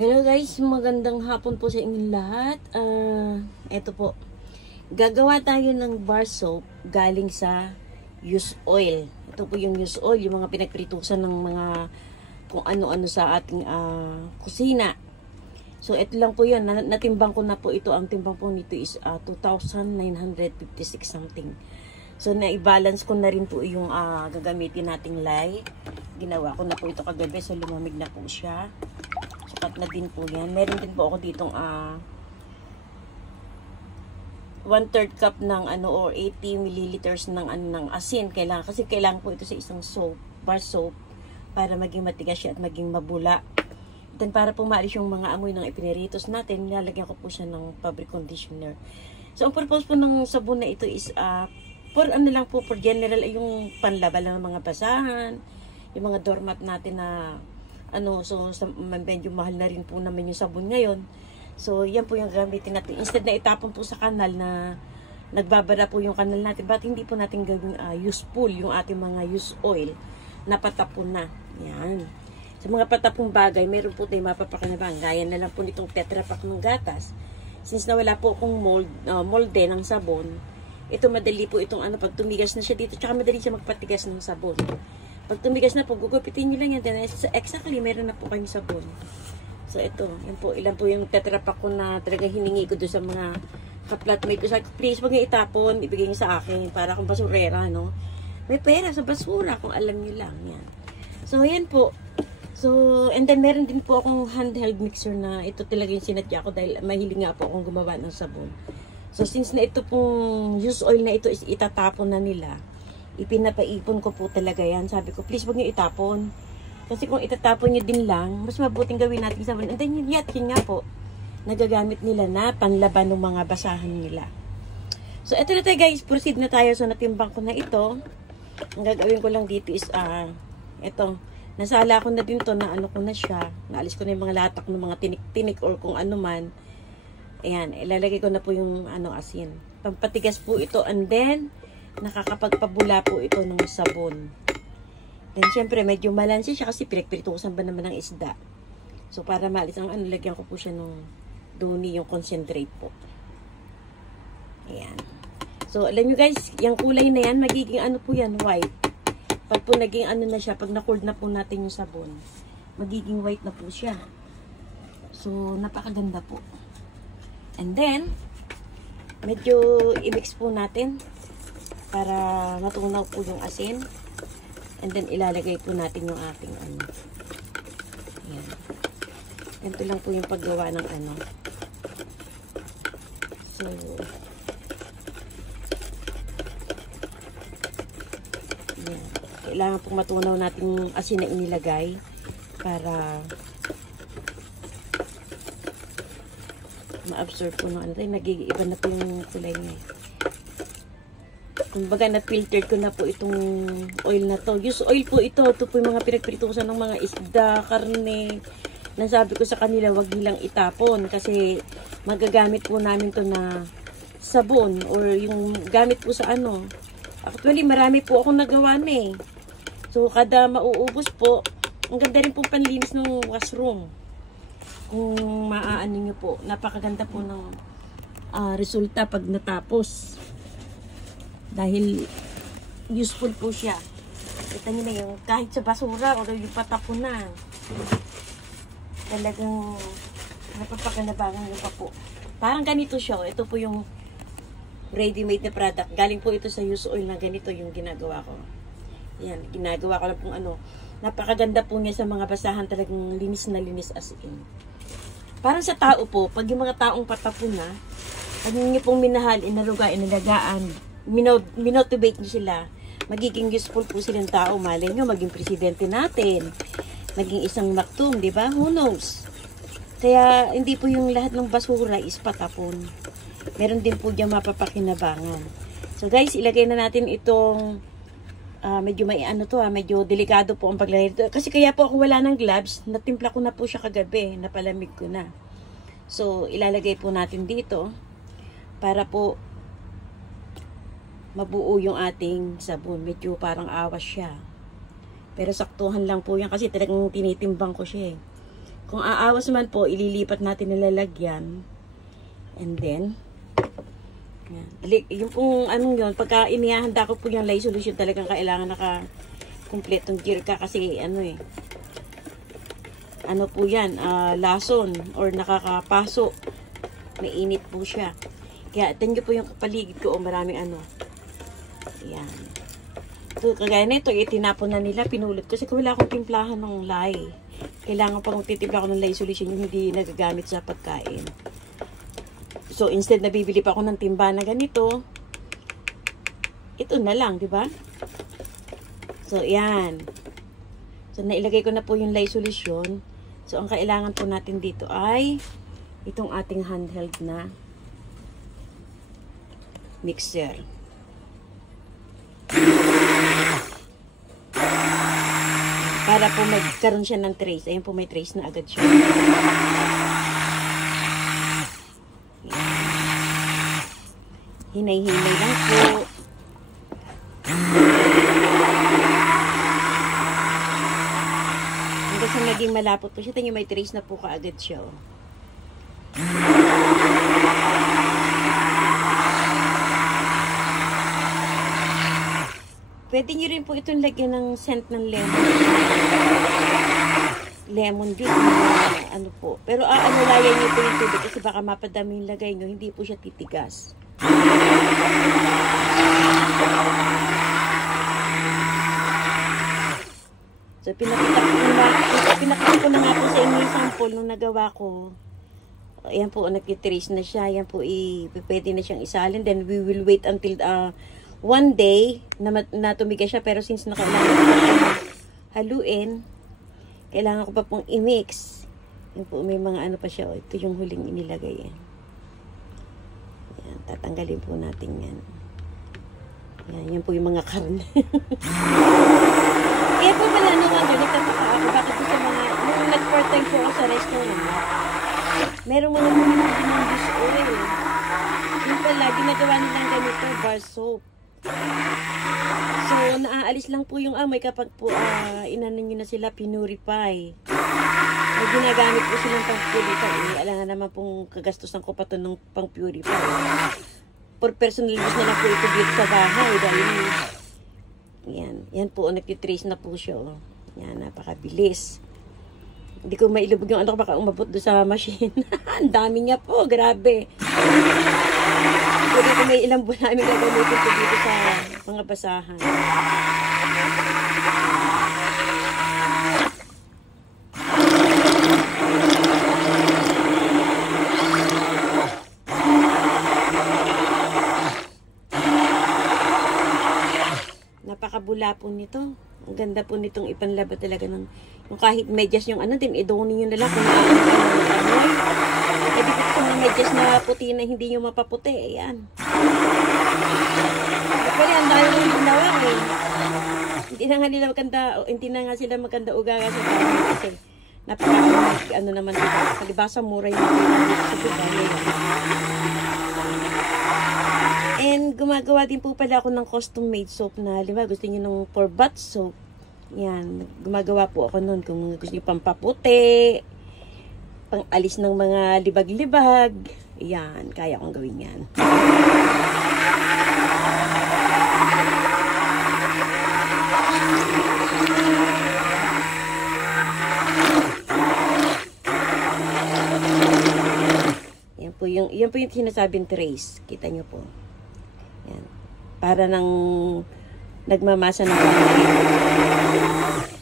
Hello guys, magandang hapon po sa inyong lahat. Eto po, gagawa tayo ng bar soap galing sa used oil. Ito po yung used oil, yung mga pinagpritusan ng mga kung ano-ano sa ating kusina. So ito lang po yun, natimbang ko na po ito. Ang timbang po nito is 2,956 something. So na-balance ko na rin po yung gagamitin nating lye. Ginawa ko na po ito kagabi, so lumamig na po siya. Sapat na din po yan. Meron din po ako ditong 1/3 cup ng or 80 milliliters ng asin. Kasi kailangan po ito sa isang soap, bar soap, para maging matigas siya at maging mabula. Then para po maalis yung mga amoy ng ipiniritos natin, nilalagyan ko po siya ng fabric conditioner. So ang purpose po ng sabon na ito is for general ay yung panlaba lang ng mga basahan, yung mga doormat natin na medyo mahal na rin po naman yung sabon ngayon. So, yan po yung gamitin natin. Instead na itapon po sa kanal na nagbabara po yung kanal natin, ba't hindi po natin gawing useful yung ating mga used oil na patapon na. Yan. Sa mga patapong bagay, meron po tayong mapapakinabang. Gaya na lang po nitong Tetra Pak ng gatas. Since na wala po akong molde ng sabon, ito madali po itong pag tumigas na siya dito, tsaka madali siya magpatigas ng sabon. Pag tumigas na po, gugupitin nyo lang yan. Then, exactly, meron na po kayong sabon. So, ito. Yan po. Ilan po yung Tetra Pak ko na talaga hiningi ko doon sa mga ka-flatmate ko. Sabi ko, please, huwag nyo itapon. Ibigay nyo sa akin. Para akong basurera, no? May pera sa basura kung alam nyo lang. Yan. So, yan po. So, and then, meron din po akong handheld mixer na ito talaga yung sinadya ko dahil mahilig nga po akong gumawa ng sabon. So, since na ito pong used oil na ito is itatapon na nila, ipinapaipon ko po talaga yan. Sabi ko, please wag niyo itapon. Kasi kung itatapon niyo din lang, mas mabuting gawin natin sabon. And then yun nga po, nagagamit nila na panlaban ng mga basahan nila. So, eto na tayo guys. Proceed na tayo. So, natimbang ko na ito. Ang gagawin ko lang dito is, eto, nasala ko na din to na ko na siya. Naalis ko na yung mga latak ng mga tinik-tinik or kung ano man. Ayan, ilalagay ko na po yung asin. Pampatigas po ito. And then, nakakapagpabula po ito ng sabon. Then, syempre, medyo malansi siya kasi pinagpritusan ba naman ng isda. So, para maalis ang lagyan ko po siya ng doni, yung concentrate po. Ayan. So, alam nyo guys, yung kulay na yan, magiging po yan, white. Pag po naging na siya, pag na-cold na po natin yung sabon, magiging white na po siya. So, napakaganda po. And then, medyo i-mix po natin para matunaw po yung asin. And then, ilalagay po natin yung ating Ayan. Ganito lang po yung paggawa ng So, ayan. Kailangan po matunaw natin yung asin na inilagay para ma-absorb po ng nag-iiba na po yung kulay niya. Kumbaga, na-filter ko na po itong oil na to. Use oil po ito. Ito po yung mga pinagpritusan ng mga isda, karne. Nasabi ko sa kanila, wag nilang itapon. Kasi magagamit po namin to na sabon. Or yung gamit po sa Actually, marami po akong nagawa na eh. So, kada mauubos po, ang ganda rin po panlinis ng washroom. Kung maaano nyo po. Napakaganda po ng resulta pag natapos. Dahil useful po siya. Kita nyo na yung kahit sa basura o yung patapon na. Talagang napapakanabangan nyo pa po. Parang ganito siya. Ito po yung ready-made na product. Galing po ito sa used oil na ganito yung ginagawa ko. Yan. Ginagawa ko lang pong Napakaganda po niya sa mga basahan. Talagang linis na linis as in. Parang sa tao po, pag yung mga taong patapon na, pag nyo pong minahal, inaruga, inalagaan, minotivate nyo sila, magiging useful po silang tao. Malay nyo, maging presidente natin, maging isang maktum, di ba? Who knows? Kaya, hindi po yung lahat ng basura is patapon. Meron din po dyan mapapakinabangan. So, guys, ilagay na natin itong, medyo may medyo delikado po ang paglagay ito. Kasi kaya po ako wala ng gloves, natimpla ko na po siya kagabi, napalamig ko na. So, ilalagay po natin dito, para po, mabuo yung ating sabon. Medyo parang awas siya. Pero saktuhan lang po yan kasi talagang tinitimbang ko siya eh. Kung aawas man po, ililipat natin na lalagyan. And then, yung pong anong yun, pagka inihahanda ko po yung lye solution, talagang kailangan naka-kompletong jirka kasi ano eh, ano po yan, lason or nakakapaso. Mainit po siya. Kaya tingnan po yung paligid ko, maraming ano. Ayan. Ito, kagaya na ito, itinapon na nila, pinulot ko. Kasi kung wala akong timplahan ng lye, kailangan pang titimpla ko ng lye solution yung hindi nagagamit sa pagkain. So, instead na bibili pa ako ng timba na ganito, ito na lang, di ba? So, yan. So, nailagay ko na po yung lye solution. So, ang kailangan po natin dito ay itong ating handheld na mixer. Para po magkaroon siya ng trace. Ayan po, may trace na agad siya. Hinay-hinay lang po. Hanggang sa naging malapot po siya. Tingnan, may trace na po kaagad siya. Oh. Pwede nyo rin po itong lagyan ng scent ng lemon. Lemon juice. Ano po. Pero anulayan nyo po yung tubig kasi baka mapadami yung lagay nyo. Hindi po siya titigas. So, pinakita ko na nga po sa inyo yung sample nung nagawa ko. Ayan po, nag-trace na siya. Ayan po, pwede na siyang isalin. Then, we will wait until one day na tumigas siya. Pero since nakailangan ko haluin, kailangan ko pa pong i-mix. Ayan po, may mga ano pa siya. Ito yung huling inilagay. Ayan, tatanggalin po natin yan. Ayan, yan po yung mga karne. Kaya po pala naman yun, nagtataka ako. Bakit po sa mga, nung nag-part time po ako sa restaurant, meron mo naman yung dish oil. Yung pala, ginagawa nilang ganito, bar soap. So, naaalis lang po yung amoy kapag po inanan nyo na sila, pinurify. May ginagamit po silang pang-purify. Alam nga naman pong kagastusan ko pa ito ng pang-purify. For personal use na lang po ito dito sa bahay. Dahil, yan po, nagtitrace na po siya. Oh. Yan, napakabilis. Hindi ko mailubog yung ano ko, baka umabot doon sa machine. Ang dami niya po, grabe. Pwede ko may ilang buwan namin gagamitin po dito sa mga basahan. Napakabula po nito. Ang ganda po nitong ipanlaba talaga ng yung kahit medyas yung ano din, idonin nyo na lang kung nakakita. Pwede po sa mga medyas na puti na hindi nyo mapaputi. Ayan. Pero ang dahil yung ginawa eh. Hindi na nga sila maganda ugaga sa bahay kasi ano naman dito. Palibasa mura yung sa bahay. And gumagawa din po pala ako ng custom made soap na, di ba, gusto niyo ng for bath soap. Yan, gumagawa po ako nun kung gusto niyo pampaputi, pang alis ng mga libag-libag. Yan, kaya kong gawin yan. Yan po yung sinasabing trace. Kita niyo po. Yan. Para nang nagmamasa ng pamilya.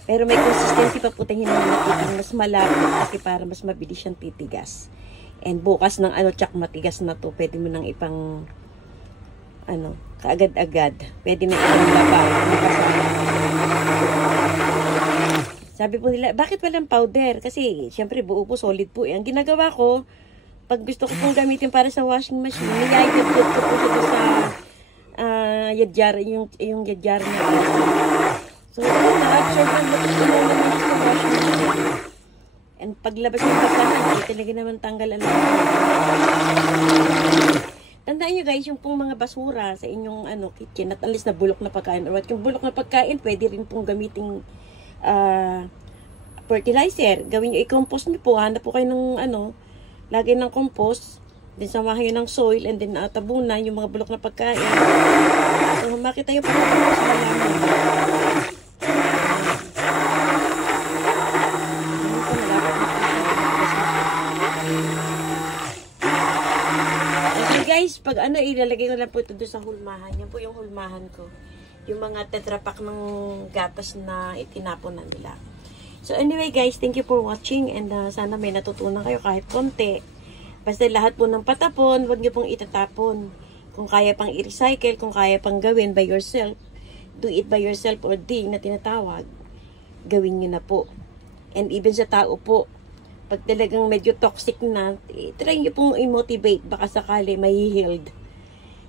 Pero may consistency pa po tingin natin mas malapit kasi para mas mabilis siyang titigas. And bukas ng tsak matigas na to, pwede mo nang ipang kaagad-agad. Pwede na ipang laba. Sabi po nila, bakit walang powder? Kasi syempre buo po, solid po. Ang ginagawa ko, pag gusto ko pong gamitin para sa washing machine, niyayagod ko po siya sa yadyar, yung yadyar na so, na-absorb ang lakas ko naman sa washing machine. And paglabas ng basahan, talaga naman tanggal ang lakas. Tandaan nyo guys, yung pong mga basura sa inyong kitchen, at alis na bulok na pagkain, or yung bulok na pagkain, pwede rin pong gamiting fertilizer. Gawin nyo, i-compost nyo po. Hanap po kayo ng lagay ng compost. Then samahan nyo ng soil and then tabunan yung mga bulok na pagkain. So makita nyo pa sa halaman. Okay guys, pag ilalagay ko lang po ito doon sa hulmahan. Yan po yung hulmahan ko. Yung mga tetrapack ng gatas na itinapon na nila. So anyway guys, thank you for watching and sana may natutunan kayo kahit konti. Basta lahat po ng patapon, huwag niyo pong itatapon. Kung kaya pang i-recycle, kung kaya pang gawin by yourself, do it by yourself or dig na tinatawag, gawin niyo na po. And even sa tao po, pag talagang medyo toxic na, try niyo pong i-motivate, baka sakali may healed.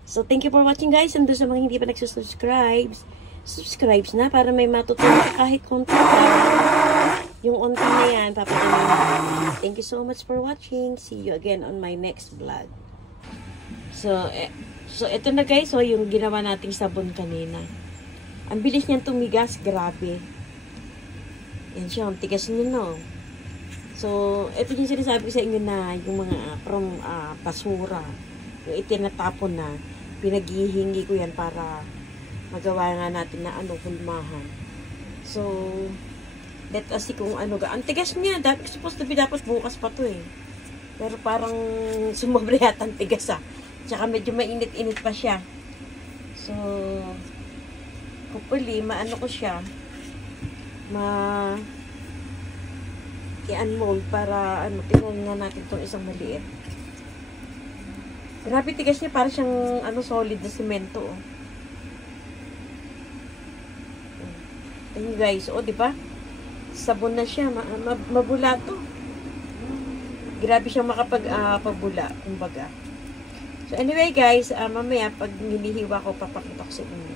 So thank you for watching guys, and doon sa mga hindi pa nagsusubscribe, subscribe na para may matutunan ka kahit konti. Yung unti na yan, papatuloy. Thank you so much for watching. See you again on my next vlog. So ito na guys. So, yung ginawa nating sabon kanina. Ang bilis niyan tumigas. Grabe. Yan siya. Ang tigas niya, no? So, ito yung sinasabi ko sa inyo na yung mga from basura. Yung itinatapon na. Pinaghihingi ko yan para magawa nga natin na hulmahan. So, let us see kung ang tigas niya. Supposed to be dapat bukas pa to eh. Pero parang sumobra yata ang tigas Tsaka medyo mainit-init pa siya. So, hopefully, ko siya. I-unmold para tingnan nga natin itong isang maliit. Grabe tigas niya. Parang siyang solid na semento. Ayun guys. Di ba? Sabon na siya. Mabula to. Grabe siyang makapag-pabula. Kumbaga. So, anyway guys, mamaya pag hinihiwa ko, papakita ko sa inyo.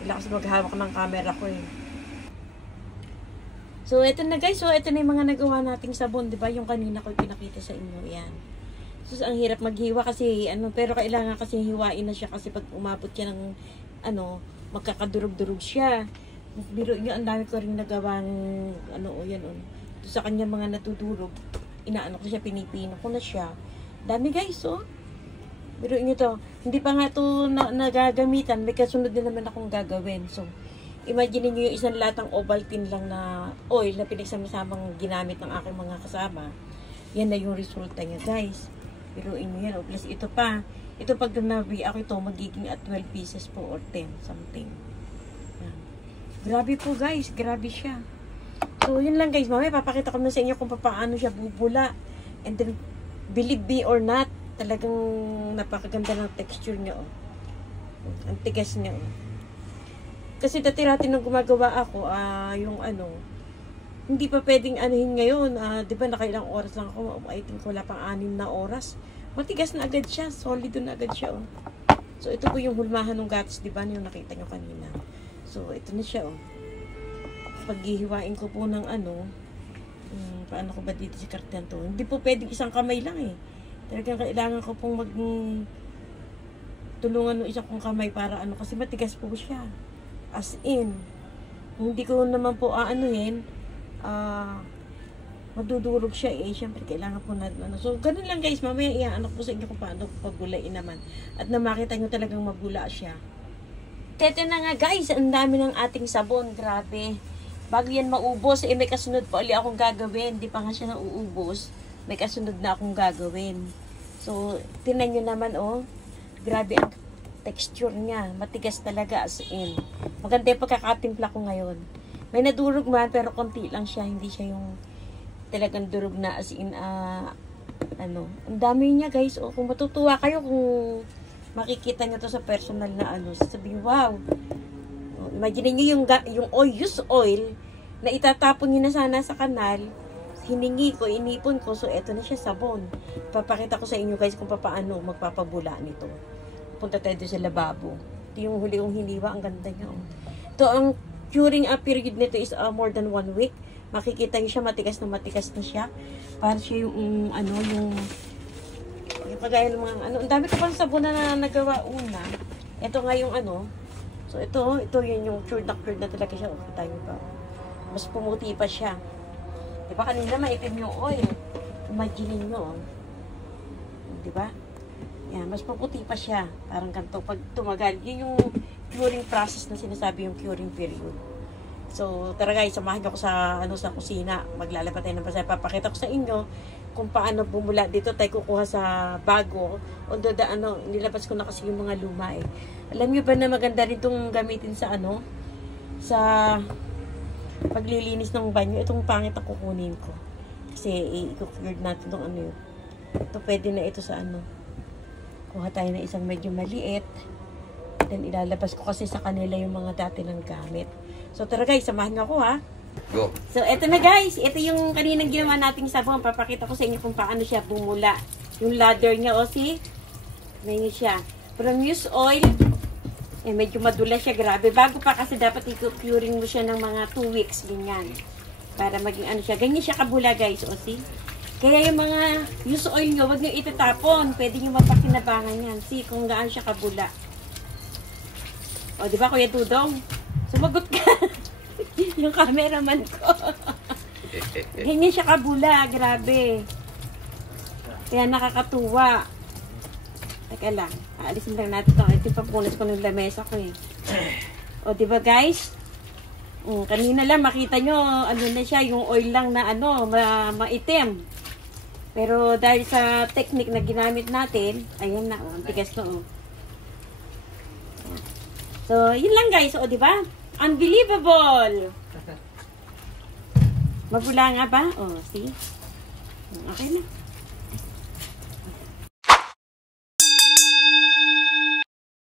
Wala kasi maghawak ng camera ko eh. So, ito na guys. So, ito na yung mga nagawa nating sabon. Diba? Yung kanina ko pinakita sa inyo. Yan. So, ang hirap maghiwa kasi, pero kailangan kasi hiwain na siya kasi pag umabot siya ng, magkakadurog-durog siya. Biro nyo, ang dami ko rin nagawang yan. Sa kanya mga natudurog, ko siya, pinipino ko na siya. Dami guys, Biro nyo to, hindi pa nga to nagagamitan, may kasunod din naman akong gagawin. So, imagine nyo yung isang latang Ovaltine lang na oil na pinagsama-samang ginamit ng aking mga kasama. Yan na yung resulta niya guys. Biro nyo yan, plus ito pa. Ito pag nabi ako ito, magiging at 12 pieces po or 10, something. Grabe po guys, grabe siya. So yun lang guys, mamaya papakita ko na sa inyo kung paano siya bubula. And then, believe me or not, talagang napakaganda ng texture niya Ang tigas niya Kasi dati-dati nung gumagawa ako, hindi pa pwedeng ngayon. Di ba nakailang oras lang ako, I think wala pang 6 na oras. Matigas na agad siya, solid na agad siya So ito po yung hulmahan ng gatas, di ba, yung nakita nyo kanina. So, ito na siya, Paghihiwain ko po ng paano ko ba dito si karton to? Hindi po pwedeng isang kamay lang eh. Talagang kailangan ko pong tulungan ng isang kong kamay para kasi matigas po siya. As in, hindi ko naman po madudurog siya eh. Siyempre, kailangan po na So, ganun lang guys. Mamaya ko po sa inyo kung paano pagulain naman. At na makita nyo talagang mabula siya. Ito na nga guys, ang dami ng ating sabon, grabe. Bago yan maubos, may kasunod pa ulit akong gagawin. Di pa nga siya nauubos, may kasunod na akong gagawin. So, tinan nyo naman grabe ang texture niya. Matigas talaga as in. Maganda yung pagkakatimpla ko ngayon. May nadurog man, pero konti lang siya. Hindi siya yung talagang durog na as in, ang dami niya guys. Kung matutuwa kayo kung makikita nyo to sa personal na sasabihin, wow. Imagine nyo yung used oil na itatapon nyo na sana sa kanal. Hiningi ko, inipon ko. So, eto na siya, sabon. Papakita ko sa inyo guys kung paano magpapabula nito. Punta tayo sa lababo. Ito yung huli kong hiniwa. Ang ganda niya. Ito, ang curing period nito is more than 1 week. Makikita nyo siya, matigas na siya. Para siya yung, yung pagaya ng mga ang dami ko pang sabon na nagawa una. Ito nga yung So ito yun yung cured na talaga siya. Kita nyo ba? Mas pumuti pa siya. Di ba kanina maitim yung oil? Imagine nyo, di ba? Yan, mas maputi pa siya. Parang ganito. Pag tumagal, yun yung curing process na sinasabi, yung curing period. So, tara guys, samahan niyo ako sa, sa kusina. Maglalaba tayo ng basa. Papakita ko sa inyo kung paano bumula dito. Tayo kukuha sa bago. Although, nilabas ko na kasi yung mga luma eh. Alam niyo ba na maganda rin itong gamitin sa sa paglilinis ng banyo. Itong pangit na kukunin ko. Kasi i-clear natin itong yun. Ito pwede na ito sa kuha tayo ng isang medyo maliit. Then ilalabas ko kasi sa kanila yung mga dati ng gamit. So tara guys, samahan niyo ako ha. Go. So eto na guys, ito yung kaninang ginawa nating sabon. Papakita ko sa inyo kung paano siya bumula. Yung ladder niya, see? Ganyan siya. From used oil, medyo madula siya, grabe. Bago pa kasi dapat i-curing mo siya ng mga 2 weeks, ganyan. Para maging siya. Ganyan siya kabula guys, see? Kaya yung mga used oil nyo, wag nyo itatapon. Pwede nyo mapakinabangan yan. See kung gaan siya kabula. O, di ba Kuya Dudong? Sumagot ka. Yung cameraman ko. Ganyan siya kabula. Grabe. Kaya nakakatuwa. Teka lang. Aalisin lang natin ito. Ito yung papunas ko ng lamesa ko eh. O, di ba guys? Kanina lang makita nyo, na siya, yung oil lang na maitim. Pero dahil sa technique na ginamit natin, ayan na, ang tigas na. So, yun lang guys, di ba? Unbelievable! Mabula nga ba? See? Okay na.